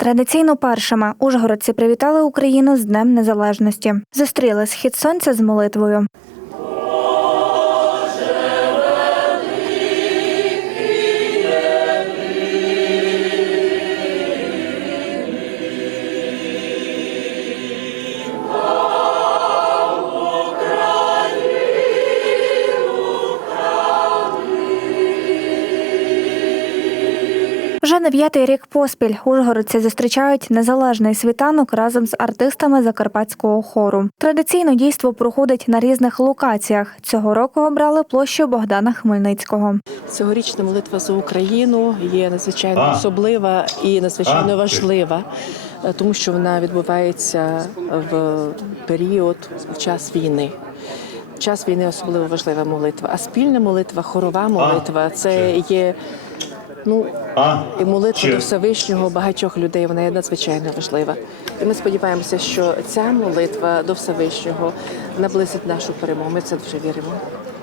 Традиційно першими ужгородці привітали Україну з Днем Незалежності. Зустріли схід сонця з молитвою. Вже дев'ятий рік поспіль ужгородці зустрічають незалежний світанок разом з артистами закарпатського хору. Традиційно дійство проходить на різних локаціях. Цього року обрали площу Богдана Хмельницького. Цьогорічна молитва за Україну є надзвичайно особлива і надзвичайно важлива, тому що вона відбувається в період в час війни. Час війни особливо важлива молитва. А спільна молитва, хорова молитва це є ну і молитва Чи? до Всевишнього багатьох людей. Вона є надзвичайно важлива. І ми сподіваємося, що ця молитва до Всевишнього наблизить нашу перемогу. Ми в це дуже віримо.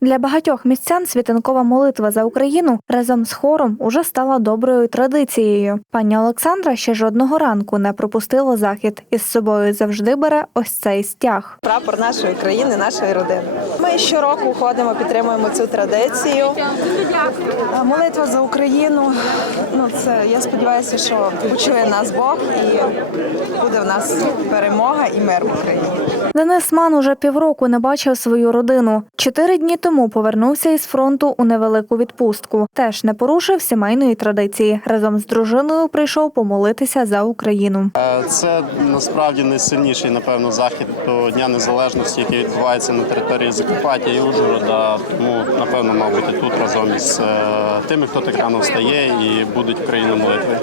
Для багатьох містян світанкова молитва за Україну разом з хором уже стала доброю традицією. Пані Олександра ще жодного ранку не пропустила захід і з собою завжди бере ось цей стяг. прапор нашої країни, нашої родини. Ми щороку ходимо, підтримуємо цю традицію. Молитва за Україну. Ну це я сподіваюся, що почує нас Бог і буде в нас перемога і мир в Україні. Денис Ман уже півроку не бачив свою родину. Чотири дні тому повернувся із фронту у невелику відпустку. Теж не порушив сімейної традиції. Разом з дружиною прийшов помолитися за Україну. Е, Це насправді найсильніший, напевно, захід до Дня Незалежності, який відбувається на території Закарпаття і Ужгорода. Тому, напевно, мав бути тут разом із е, тими, хто так рано встає і будуть в країну молитви.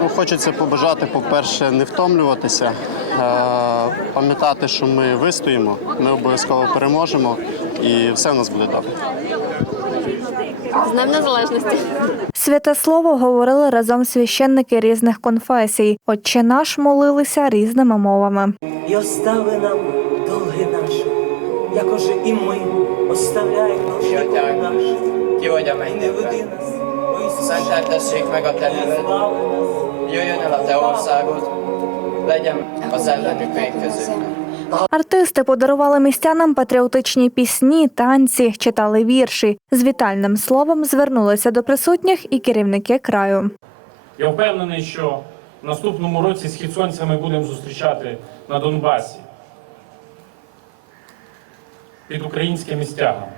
Ну, хочеться побажати, по-перше, не втомлюватися, е, пам'ятати, що ми вистоїмо, ми обов'язково переможемо, і все в нас буде добре. З Днем Незалежності. Святе слово говорили разом священники різних конфесій. Отче наш молилися різними мовами. і остави нам долги наші, якоже і ми оставляємо. Ki І не веди нас, Szenteltessék meg a te neved, jöjjön el a te országod, legyen az ellenük végkezőknek. Артисти подарували містянам патріотичні пісні, танці, читали вірші. З вітальним словом звернулися до присутніх і керівники краю. Я впевнений, що в наступному році схід сонця ми будемо зустрічати на Донбасі під українськими стягами.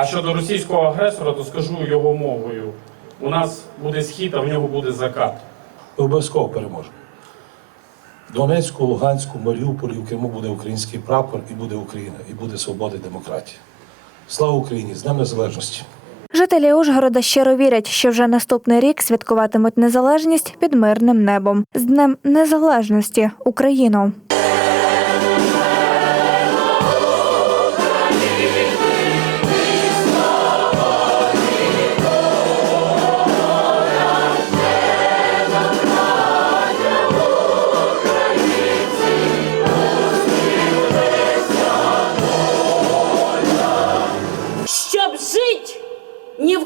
А щодо російського агресора, то скажу його мовою. У нас буде схід, а в нього буде закат. Ми обов'язково переможемо. Донецьку, Луганську, Маріуполі, в Криму буде український прапор і буде Україна, і буде свобода і демократія. Слава Україні! З Днем Незалежності! Жителі Ужгорода щиро вірять, що вже наступний рік святкуватимуть незалежність під мирним небом. З Днем Незалежності Україну!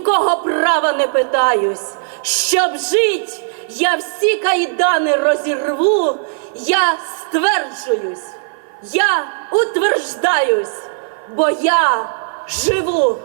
Кого права не питаюсь. Щоб жить, я всі кайдани розірву. Я стверджуюсь, я утверждаюсь, бо я живу.